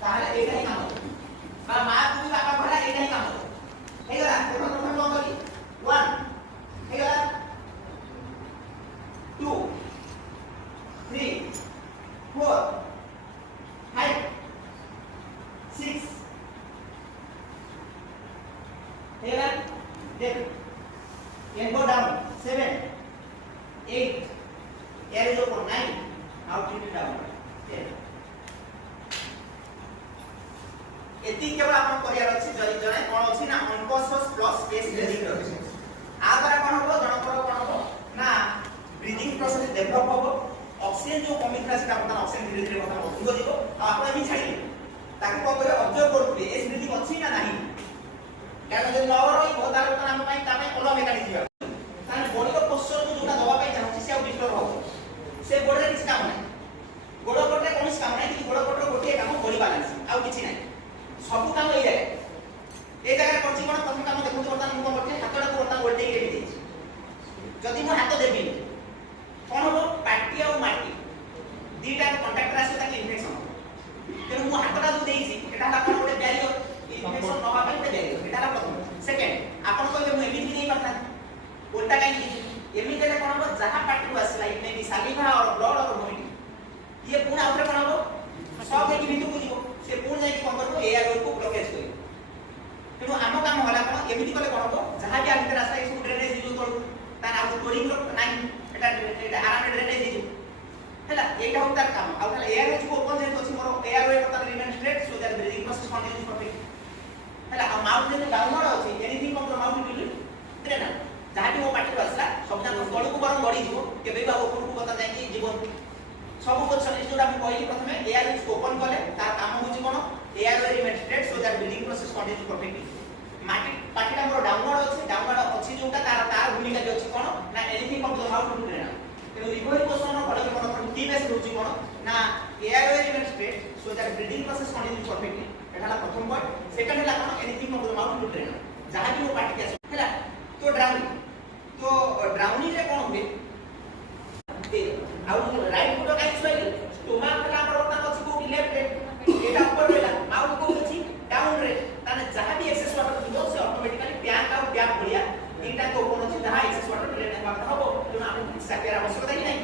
তাহলে এইটাই কাম বা মা তুমি বাবা ভরা এইটাই কাম হয়ে গলা প্রথম প্রথম কোন করি 1 হয়ে গলা 2 3 4 5 6 হয়ে গলা দেখ can go down 7 8 here is open 9 now keep it down 10 एति केवल आपण करियार अछि जरि जने कोन अछि ना अनकॉन्शियस प्लस स्पेस ब्रीथिंग अछि आ द्वारा कोन हो जनकर कोन हो ना ब्रीथिंग प्रोसेस डेवलप हो ऑक्सीजन जो कमी था सेटा अपन ऑक्सीजन धीरे धीरे मतलब अधिक दिबो आ आपण भी छाडी ताकि कोन करे ऑब्जर्व करबे एस ब्रीथिंग अछि ना नाही कारण जे नवर होई बहुत आरो काम पई तामे ओलो मेकानिक दिबा ताने बॉडी को पोस्चर को जोटा दबा पई चाहछि से डिस्टर्ब हो से बॉडी रे किछ काम नै गोड़ पटे कोन काम नै कि गोड़ पटे गोटे काम बॉडी बैलेंस आ किछ नै सब काम ए जगह करछि कोन प्रथम काम देखु बर्तन मु करते हातटा को बर्तन उल्टे के देछि जदि मु हाथ देबी कोन हो पाटी आ माटी दीटा कांटेक्ट रासे ताकि इन्फेक्शन हो तेनु मु हातटा जो देछि एटा आपण गोटे बैरियर इन्फेक्शन न होबा पई बैरियर एटा ला प्रथम सेकंड आपण कहबे मु एमिति नै करता उल्टा काई देछि एमिति रे कोन हो जहां पाटी को आसला इने भी सालिभा और ब्लड और वोमिटिंग ये पूरा आउटर कोन हो सब एक बिंदु को जीवो से पूर्ण जाई कोन करबो एयर को ब्लॉकेज करी तेनु आम काम होला कोन एमिति कले कोन हो जहां भी आंतर रास्ता इसको ड्रेनेज दिजो तो तार आउ कोडिंग रो नाइ एटा आराम ड्रेनेज दिजो हैला एटा हो तार काम आउ ताले एयर को ओपन जेतो अछि मोर एयर वे पता remain straight so that breathing process continues perfect हैला आ माउथ जे डाउनवर्ड अछि anything from the mouth to drain जहां भी वो पाटी रो आसला सब जान तळु को बरम बढी जीवो केबे बा ऊपर को पता जाय कि जीवन सब क्वेश्चन जोटा हम कहली प्रथमे एयर को ओपन कले तार काम होची कोन airway remain straight so that breathing process continues perfectly माटी पाटीटा मोर डाउनवर्ड अछि जोटा तार भूमिका जे अछि कोन ना anything from the mouth to drain तेनु रिकवरी क्वेश्चन रो बडे कोन टीएस होची कोन ना airway remain straight so that breathing process continues perfectly एटाला प्रथम पॉइंट सेकंड हला कोन anything from the mouth to drain जहां भी वो पाटी के हला तो ड्राउनिंग रे कोन होबे आउ राइट फुट काई छुइले स्टोमक ला परवर्तन अछि को लेफ्ट रे एटा ऊपर रहला माउथ को अछि डाउन रे ताने जहां भी एक्सेस वाटर दिबो से ऑटोमेटिकली टैंक आउ टैप भलिया दीटा को कोन अछि जहां एक्सेस वाटर ड्रेन बात हबो तेनु आपण साकेर आवश्यकता ही नहीं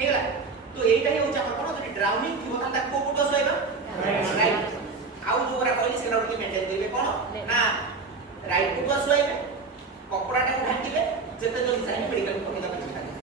हेला तो एटा ही होचा कोन जदि ड्राउनिंग थिबो तान को पुटो सोइबा राइट आउ जोरा कहली सेला के मेंटेन देबे कोन ना राइट पुटो सोइबे कपड़ाटा ढाकिबे जते जल्दी जाई मेडिकल को